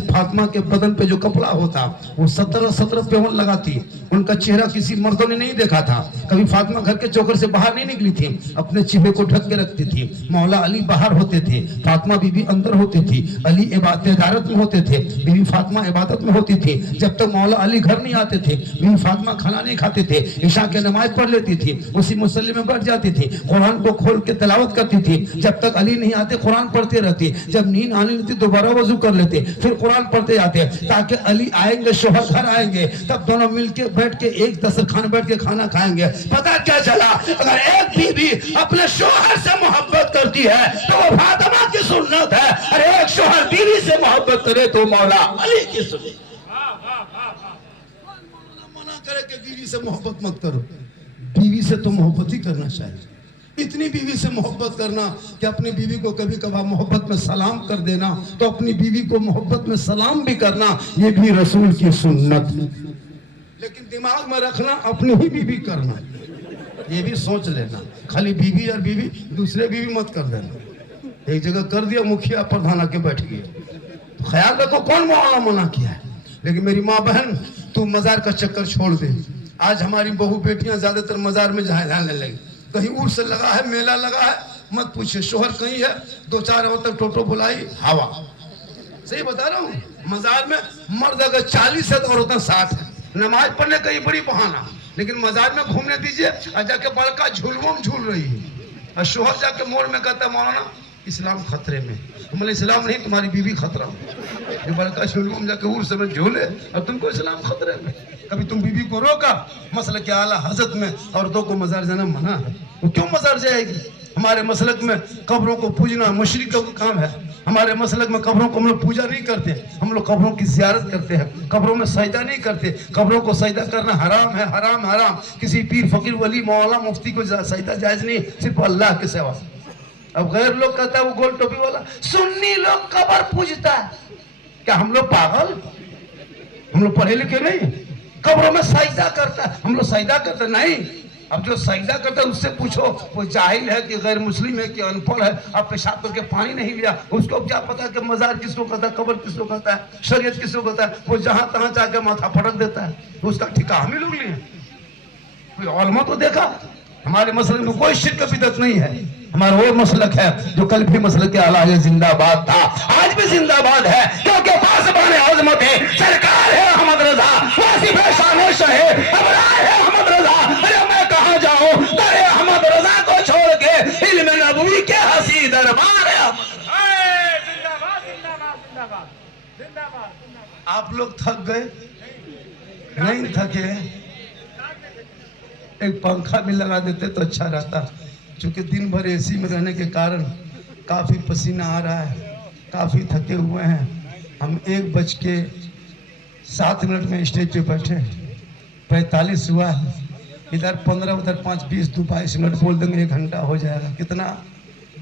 फातिमा के बदन पे जो कपड़ा होता वो 17 पेवन लगाती, उनका चेहरा किसी मर्दों ने नहीं देखा था। कभी फातिमा घर के चौकर से बाहर नहीं निकली थी, अपने चेहरे को ढक के रखती थी। मौला अली बाहर होते थे, फातिमा बीबी अंदर होती थी। अली इबादत में होते थे, बीबी फातिमा इबादत में होती थी। जब तक मौला अली घर नहीं आते थे, बीबी फातिमा खाना नहीं खाते थे, ईशा के नमाज पढ़ लेती थी, उसी मुसल्ले में बैठ जाती थी, कुरान को खोल के तिलावत करती थी। जब तक अली नहीं आते कुरान पढ़ते रहती, जब नींद आने लगती दोबारा वजू कर लेते, फिर कुरान पढ़ते जाते, ताकि अली आएंगे, शोहर घर आएंगे, तब दोनों मिलके बैठ के एक दस्तरखान बैठ के खाना खाएंगे। पता क्या चला, अगर एक बीवी अपने शोहर से मोहब्बत करती है तो वो फातिमा की सुन्नत है, और एक शोहर बीवी से मोहब्बत करे तो मौला अली की सुन्नत। मना करे कि बीवी से मोहब्बत मत करो, बीवी से तो मोहब्बत ही करना चाहिए। इतनी बीवी से मोहब्बत करना कि अपनी बीवी को कभी कभार मोहब्बत में सलाम कर देना, तो अपनी बीवी को मोहब्बत में सलाम भी करना, ये भी रसूल की सुन्नत। लेकिन दिमाग में रखना अपनी ही बीवी करना, ये भी सोच लेना। खाली बीवी और बीवी, दूसरे बीवी मत कर देना। एक जगह कर दिया, मुखिया प्रधान आके बैठ गए, तो ख्याल रखो कौन मौला मना किया है। लेकिन मेरी माँ बहन, तू मजार का चक्कर छोड़ दे। आज हमारी बहू बेटियां ज्यादातर मजार में जाने लगी, कहीं उर्स लगा है, मेला लगा है, मत पूछे, शोहर कहीं है, 2-4 औरतें टोटो बुलाई, हवा। सही बता रहा हूँ, मजार में मर्द अगर 40 है तो औरतें 60 है। नमाज पढ़ने कहीं बड़ी बहाना, लेकिन मजार में घूमने दीजिए, और जाके बड़का झूलवम झूल रही है, और शोहर जाके मोड़ में कहता मौलाना इस्लाम खतरे में। मतलब इस्लाम नहीं, तुम्हारी बीवी खतरा में। ये बड़का झूलवम जाके उर्स में झूले और तुमको इस्लाम खतरे में। कभी तुम बीवी को रोका? मसलक के आला हजरत में औरतों को मजार जाना मना है, वो क्यों मजार जाएगी? हमारे मसलक में कब्रों को पूजना मुशरिकों का काम है। हमारे मसलक में कब्रों को हम लोग पूजा नहीं करते, हम लोग कब्रों की ज़ियारत करते हैं, कब्रों में सजदा नहीं करते। कब्रों को सजदा करना हराम है, हराम हराम। किसी पीर फकीर वली मौला मुफ्ती को सजदा जायज नहीं, सिर्फ अल्लाह के सिवा। अब गैर लोग कहता है वो गोल टोपी वाला सुन्नी लोग कब्र पूजता है, क्या हम लोग पागल? हम लोग पढ़े लिखे नहीं? कब्रों में सजदा करता है, हम लोग सजदा करते नहीं। अब जो सजदा करता है उससे पूछो, वो जाहिल है कि गैर मुस्लिम है कि अनपढ़ है, अब पेशाब करके पानी नहीं लिया, उसको क्या पता कि मजार किसको कहता है, कब्र किसको कहता है, शरीयत किसको कहता है। वो जहां तहां जाके माथा फटक देता है, तो उसका ठिका हम ही लोग लिए। कोई औलमा तो देखा? हमारे मसलक में कोई शिर्क बिदअत नहीं है। हमारा वो मसलक है जो कल भी मसलक के आला जिंदाबाद था, आज भी जिंदाबाद है, क्योंकि पासबान आज़मत है, सरकार है अहमद रजा, वासिफ है शान शहे, अबरार है अहमद रजा। अरे मैं कहां जाऊं तेरे अहमद रजा को छोड़ के, इल्म नबवी के हसी दरबार है। आप लोग थक गए? नहीं थके? एक पंखा भी लगा देते तो अच्छा रहता, क्योंकि दिन भर एसी में रहने के कारण काफ़ी पसीना आ रहा है, काफ़ी थके हुए हैं। हम 1:07 में स्टेज पे बैठे, 45 हुआ है, इधर 15, उधर 5, 20, 22 मिनट बोल देंगे 1 घंटा हो जाएगा। कितना?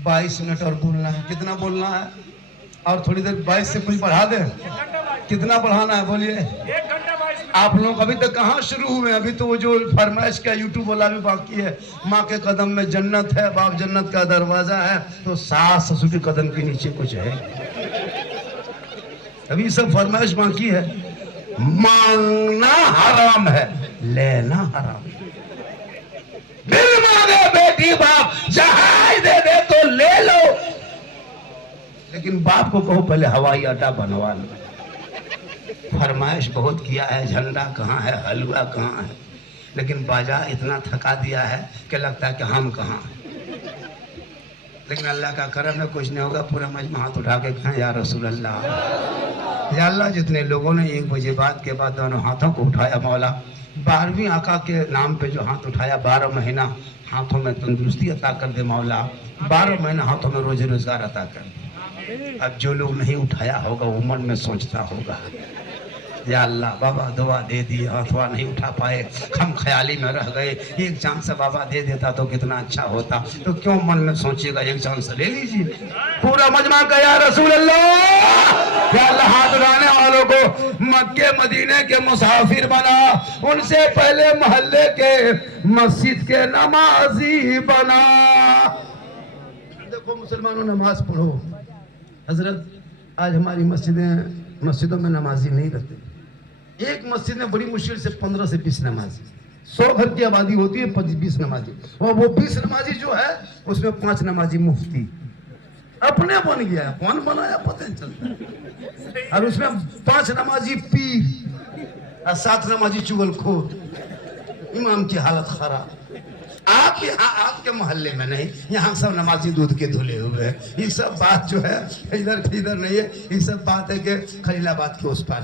22 मिनट और बोलना है। कितना बोलना है? और थोड़ी देर 22 से कुछ बढ़ा दें? कितना बढ़ाना है बोलिए? आप लोग अभी तक कहाँ शुरू हुए? अभी तो वो जो फरमाइश का यूट्यूब वाला भी बाकी है। माँ के कदम में जन्नत है, बाप जन्नत का दरवाजा है, तो सास ससुर के कदम के नीचे कुछ है। अभी सब फरमाइश बाकी है। मांगना हराम है, लेना हराम है। दिल मांगे बेटी बाप जहाज दे दे तो ले लो, लेकिन बाप को कहो पहले हवाई अड्डा बनवा लो। फरमाइश बहुत किया है, झंडा कहाँ है, हलवा कहाँ है, लेकिन बाजार इतना थका दिया है कि लगता है कि हम कहाँ हैं। लेकिन अल्लाह का करम है, कुछ नहीं होगा। पूरा मजमा हाथ उठा के कहें या रसूल अल्लाह, या अल्लाह जितने लोगों ने 1 बजे बाद के बाद दोनों हाथों को उठाया मौला, 12वीं आका के नाम पे जो हाथ उठाया, 12 महीना हाथों में तंदुरुस्ती अता कर दे मौला, 12 महीना हाथों में रोजी रोजगार अता कर दे। अब जो लोग नहीं उठाया होगा वो मन में सोचता होगा, या अल्लाह बाबा दुआ दे दी, अथवा नहीं उठा पाए, हम ख्याली में रह गए, एक चांस वाबा दे देता तो कितना अच्छा होता। तो क्यों मन में सोचिएगा, एक चांस ले लीजिए। पूरा मजमा का या रसूल अल्लाह, या अल्लाह हाथ उठाने वालों को मक्के मदीने के मुसाफिर बना, उनसे पहले मोहल्ले के मस्जिद के नमाजी बना। देखो मुसलमानों, नमाज पढ़ो। हजरत आज हमारी मस्जिदों में नमाजी नहीं रहते। एक मस्जिद में बड़ी मुश्किल से 15 से 20 नमाजी, 100 घर की आबादी होती है, 20 नमाजी, और वो 20 नमाजी जो है उसमें 5 नमाजी मुफ्ती अपने बन गया है, कौन बनाया पता नहीं चलता, और उसमें 5 नमाजी पीर और 7 नमाजी चुगलखोर। इमाम की हालत खराब। आप यहाँ आपके मोहल्ले में नहीं, यहाँ सब नमाजी दूध के धुले हुए हैं। ये सब बात जो है इधर नहीं है, ये सब बात है कि खलीलाबाद के उस पार।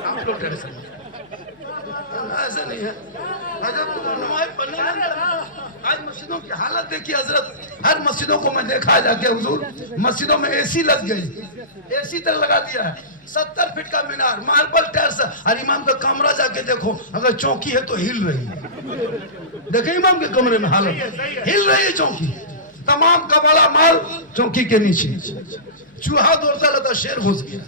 आप लोग ऐसा नहीं है। नमाज पढ़ने आज मस्जिदों की हालत देखिए हजरत, हर मस्जिदों को मैं देखा जाके हुजूर, मस्जिदों में एसी लग गई, एसी तक लगा दिया है, 70 फीट का मीनार, मार्बल टाइल्स, और इमाम का कमरा जाके देखो, अगर चौकी है तो हिल रही है। देखे इमाम के कमरे में हालत, हिल रही है चौकी, तमाम का बड़ा माल चौकी के नीचे, चूहा दौड़ता रहता, शेर घुस गया।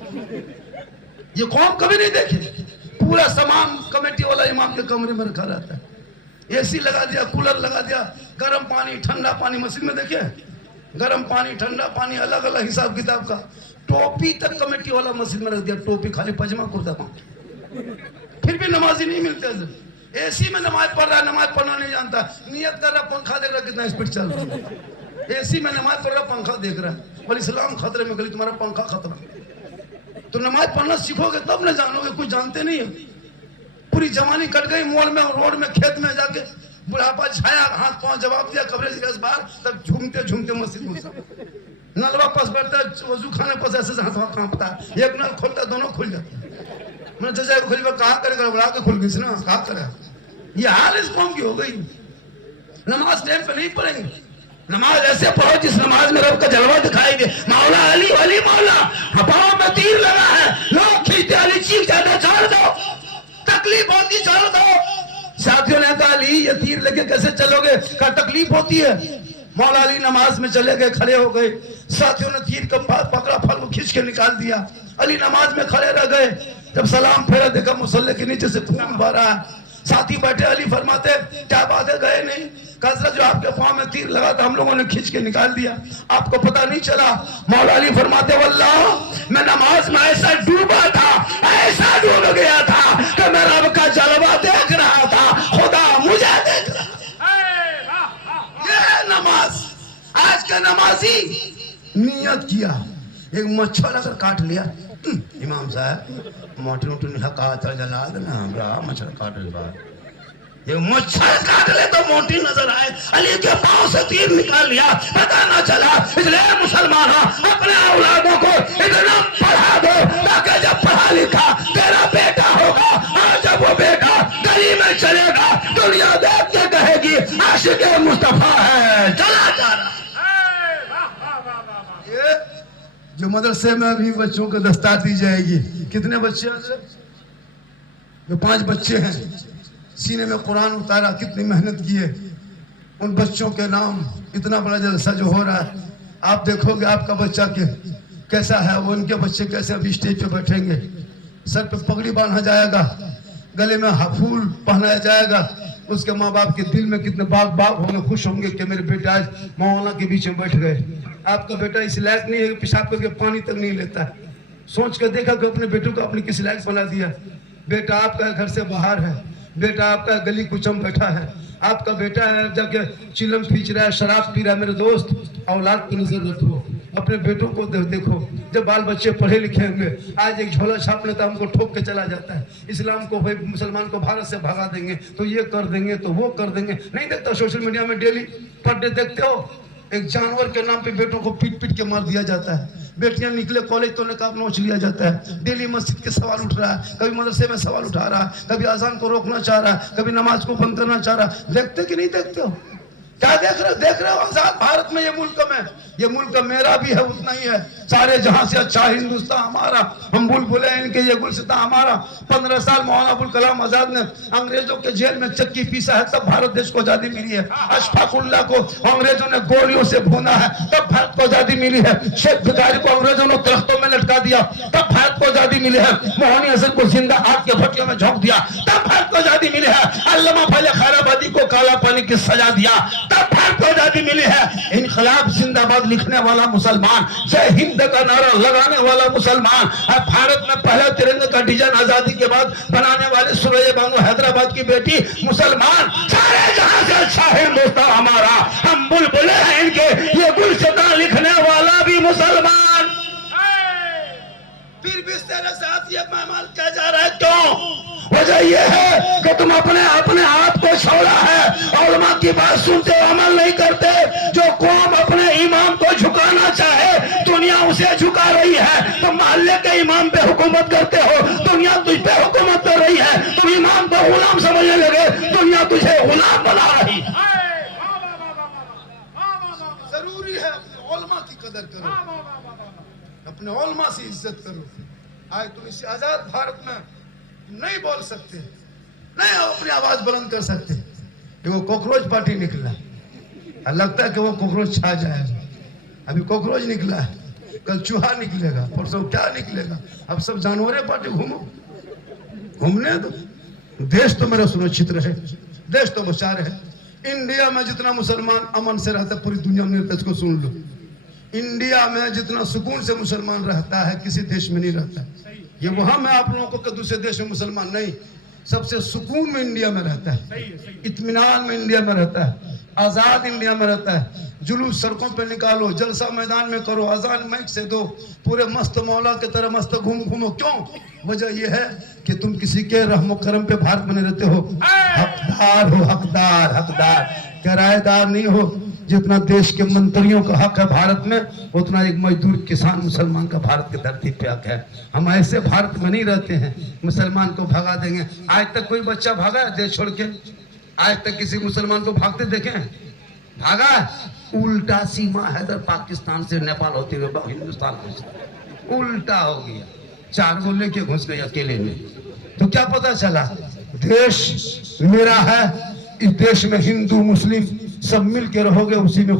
ये कौम कभी नहीं देखे। पूरा सामान कमेटी वाला इमाम के कमरे में रखा रहता है, एसी लगा दिया, कूलर लगा दिया, गर्म पानी ठंडा पानी मस्जिद में देखिए, गर्म पानी ठंडा पानी अलग अलग हिसाब किताब का, टोपी तक कमेटी वाला मस्जिद में रख दिया, टोपी खाली पजामा कुर्ता पहन, फिर भी नमाजी नहीं मिलते। एसी में नमाज पढ़ रहा है, नमाज पढ़ना नहीं जानता, नियत कर रहा, पंखा देख रहा कितना स्पीड चल रहा है, एसी में नमाज पढ़ रहा, पंखा देख रहा है, बोले इस्लाम खतरे में, गली तुम्हारा पंखा खतरा। तो नमाज पढ़ना सीखोगे तब न जानोगे, कुछ जानते नहीं है। पूरी जवानी कट गई, मोड़ में, रोड में, खेत में जाके बुढ़ापा छाया, हाथ पांव जवाब दिया, कब्रे से बाहर तब झूमते झूमते मस्जिद में नलवा पास बैठता है, वजू खाने पास ऐसे हाथ कांपता है, एक नल खोलता दोनों खुल जाते। मैंने जैसे खुल कहा करेगा, बुढ़ा के खुल गई ना, कहा करे। ये हाल इस कौम की हो गई। नमाज टाइम पे नहीं पढ़ेंगे, नमाज ऐसे पढ़ो जिस नमाज में रब का जलवा दिखाई दे। मौला अली वली मौला, पाँव में तीर लगा है, लोग खींचते, अली चीख जाता, छोड़ दो, तकलीफ होती, छोड़ दो। साथियों ने कहा अली ये तीर लेके कैसे चलोगे, कहा तकलीफ होती है। मौला अली नमाज में चले गए, खड़े हो गए, साथियों ने तीर का पकड़ा, फल को खींच के निकाल दिया। अली नमाज में खड़े रह गए, जब सलाम फेरा देखा मुसल्ले के नीचे से खून बह रहा है। साथी बैठे, अली फरमाते क्या बात है, गए नहीं? हजरत जो आपके पांव में तीर लगा था हम लोगों ने खींच के निकाल दिया, आपको पता नहीं चला। मौला अली फरमाते वल्लाह मैं नमाज में ऐसा डूबा था, ऐसा डूब गया था कि मैं रब का जलवा देख रहा था, खुदा मुझे देख रहा। ये नमाज, आज का नमाजी नियत किया, एक मच्छर अगर काट लिया, इमाम साहब मोटी मोटी हका जला देना, हमरा मच्छर काट ले, ये मच्छर काट ले तो मोटी नजर आए। अली के पांव से तीर निकाल लिया, पता ना चला। इसलिए मुसलमान अपने औलादों को इतना पढ़ा दो ताकि जब पढ़ा लिखा तेरा बेटा होगा, और जब वो बेटा गली में चलेगा दुनिया देख के कहेगी आशिक मुस्तफा है, चला जा रहा। ये जो मदरसे में अभी बच्चों को दस्तार दी जाएगी, कितने बच्चे हैं? जो 5 बच्चे हैं, सीने में कुरान उतारा, कितनी मेहनत की है। उन बच्चों के नाम, इतना बड़ा जलसा जो हो रहा है, आप देखोगे आपका बच्चा के कैसा है, वो उनके बच्चे कैसे अभी स्टेज पे बैठेंगे, सर पे पगड़ी बांधा जाएगा, गले में फूल पहनाया जाएगा। उसके माँ बाप के दिल में कितने बाप होंगे, खुश होंगे कि मेरे बेटे आज मौलाना के बीच में बैठ गए। आपका बेटा इस लायक नहीं है, पेशाब करके पानी तक नहीं लेता है। सोच कर देखा कि अपने बेटे को अपने किस लायक बना दिया। बेटा आपका घर से बाहर है, बेटा आपका गली कुचम बैठा है, आपका बेटा है जाके चिलम खींच रहा है, शराब पी रहा है। मेरे दोस्त, औलाद की नजर रखो, अपने बेटों को देखो। जब बाल बच्चे पढ़े लिखे होंगे, आज एक झोला छाप लेता हमको ठोक के चला जाता है, इस्लाम को भाई मुसलमान को भारत से भगा देंगे, तो ये कर देंगे, तो वो कर देंगे। नहीं देखता सोशल मीडिया में डेली पर डे देखते हो, एक जानवर के नाम पे बेटों को पीट पीट के मार दिया जाता है। बेटियां निकले कॉलेज तो नकाब नोच लिया जाता है। डेली मस्जिद के सवाल उठ रहा है, कभी मदरसे में सवाल उठा रहा है, कभी अजान को रोकना चाह रहा है, कभी नमाज को बंद करना चाह रहा है। देखते कि नहीं देखते हो? क्या देख रहे हो? आजाद भारत में ये मुल्क में, ये मुल्क मेरा भी है, उतना ही है। सारे जहां से अच्छा हिंदुस्तान हमारा, हम बुलबुले इनके, ये गुलसिता हमारा। 15 साल मौलाना अबुल कलाम आजाद ने अंग्रेजों के जेल में चक्की पीसा है, तब भारत देश को आजादी मिली है। अशफाकुल्लाह को अंग्रेजों ने गोलियों से भूना है, तब भारत को आजादी मिली है। शेख भिखारी को अंग्रेजों ने दरख्तों में लटका दिया, तब भारत को आजादी मिली है। मोहनी हसन को जिंदा आग के भट्टियों में झोंक दिया, तब भारत को आजादी मिली है। अल्लामा फजल खैराबादी को काला पानी की सजा दिया, तब भारत को आजादी मिली है। इनकलाब जिंदाबाद लिखने वाला मुसलमान, जय हिंद का नारा लगाने वाला मुसलमान, भारत में पहले तिरंगे का डिजाइन आजादी के बाद बनाने वाले सुरैया बानो हैदराबाद की बेटी मुसलमान। सारे जहां से अच्छा हिंदुस्तान हमारा, हम बुलबुले हैं इनके, ये गुलसिता लिखने वाला भी मुसलमान। फिर भी तेरे साथ ये मेहमान क्या जा रहा है? क्यों? वजह ये है कि तुम अपने आप को छोड़ा है, उलमा की बात सुनते हो, अमल नहीं करते। जो कौम अपने इमाम को झुकाना चाहे, दुनिया उसे झुका रही है। तुम मोहल्ले के इमाम पे हुकूमत करते हो, दुनिया तुझ पे हुकूमत कर रही है। तुम इमाम को गुलाम समझने लगे, दुनिया तुझे गुलाम बना रही है। जरूरी है अपने उलमा की कदर करो, अपने उलमा से इज्जत करो। आज तुम इस आजाद भारत में नहीं बोल सकते, नहीं अपनी आवाज बुलंद कर सकते। वो कॉकरोच पार्टी निकला, लगता है कि वो कॉकरोच छा जाएगा। अभी कॉकरोच निकला है, कल चूहा निकलेगा, परसों क्या निकलेगा। अब सब जानवरें पार्टी घूमने दो। देश तो मेरा सुरक्षित रहे, देश तो बचा रहे। इंडिया में जितना मुसलमान अमन से रहता है, पूरी दुनिया में इसको सुन लो, इंडिया में जितना सुकून से मुसलमान रहता है किसी देश में नहीं रहता। ये वहां मैं आप लोगों को दूसरे देश में मुसलमान नहीं, सबसे सुकून में इंडिया में रहता है, इत्मीनान में इंडिया में रहता है, आजाद इंडिया में रहता है। जुलूस सड़कों पे निकालो, जलसा मैदान में करो, अजान माइक से दो, पूरे मस्त मौला की तरह मस्त घूमो। क्यों? वजह यह है कि तुम किसी के रहमो करम पे भारत में रहते हो, हकदार हो, हकदार, किराएदार नहीं हो। जितना देश के मंत्रियों का हक है भारत में, उतना एक मजदूर किसान मुसलमान का भारत की धरती पे हक है। हम ऐसे भारत में नहीं रहते हैं मुसलमान को भगा देंगे। आज तक कोई बच्चा भागा है देश छोड़ के? आज तक किसी मुसलमान को भागते देखे? भागा? उल्टा सीमा है, इधर पाकिस्तान से नेपाल होते हुए हिंदुस्तान में उल्टा हो गया। 4 गो लेके घुस गए अकेले में। तो क्या पता चला? देश मेरा है, इस देश में हिंदू मुस्लिम सब मिल के रहोगे, उसी में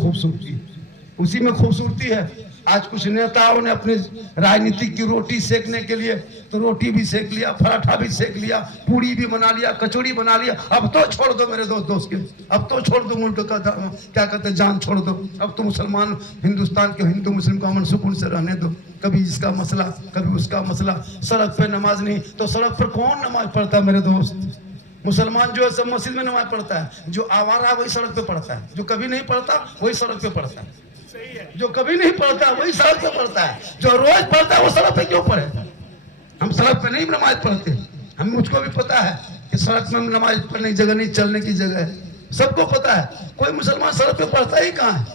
खूबसूरती है। आज कुछ नेताओं ने अपनी राजनीति की रोटी सेकने के लिए तो रोटी भी सेक लिया, पराठा भी सेक लिया, पूरी भी बना लिया, कचौड़ी बना लिया। अब तो छोड़ दो मेरे दोस्त के, अब तो छोड़ दो मुल्क का क्या कहते हैं, जान छोड़ दो। अब तो मुसलमान हिंदुस्तान के हिंदू मुस्लिम को अमन सुकून से रहने दो। कभी इसका मसला, कभी उसका मसला। सड़क पे नमाज नहीं तो सड़क पर कौन नमाज पढ़ता है मेरे दोस्त? मुसलमान जो है सब मस्जिद में नमाज पढ़ता है, जो आवारा वही सड़क पे पढ़ता है, जो कभी नहीं पढ़ता वही सड़क पे पढ़ता है, जो कभी नहीं पढ़ता वही सड़क पे पढ़ता है, जो रोज पढ़ता है वो सड़क पे क्यों पढ़े? हम सड़क पे नहीं नमाज पढ़ते, हम मुझको भी पता है कि सड़क में नमाज पढ़ने की जगह नहीं, चलने की जगह है, सबको पता है। कोई मुसलमान सड़क पे पढ़ता ही कहाँ है?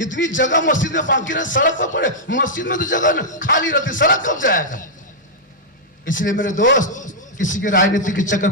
इतनी जगह मस्जिद में बाकी रहे, सड़क पे पढ़े। मस्जिद में तो जगह खाली रहती, सड़क कब जाएगा? इसलिए मेरे दोस्त, किसी के राजनीति के चक्कर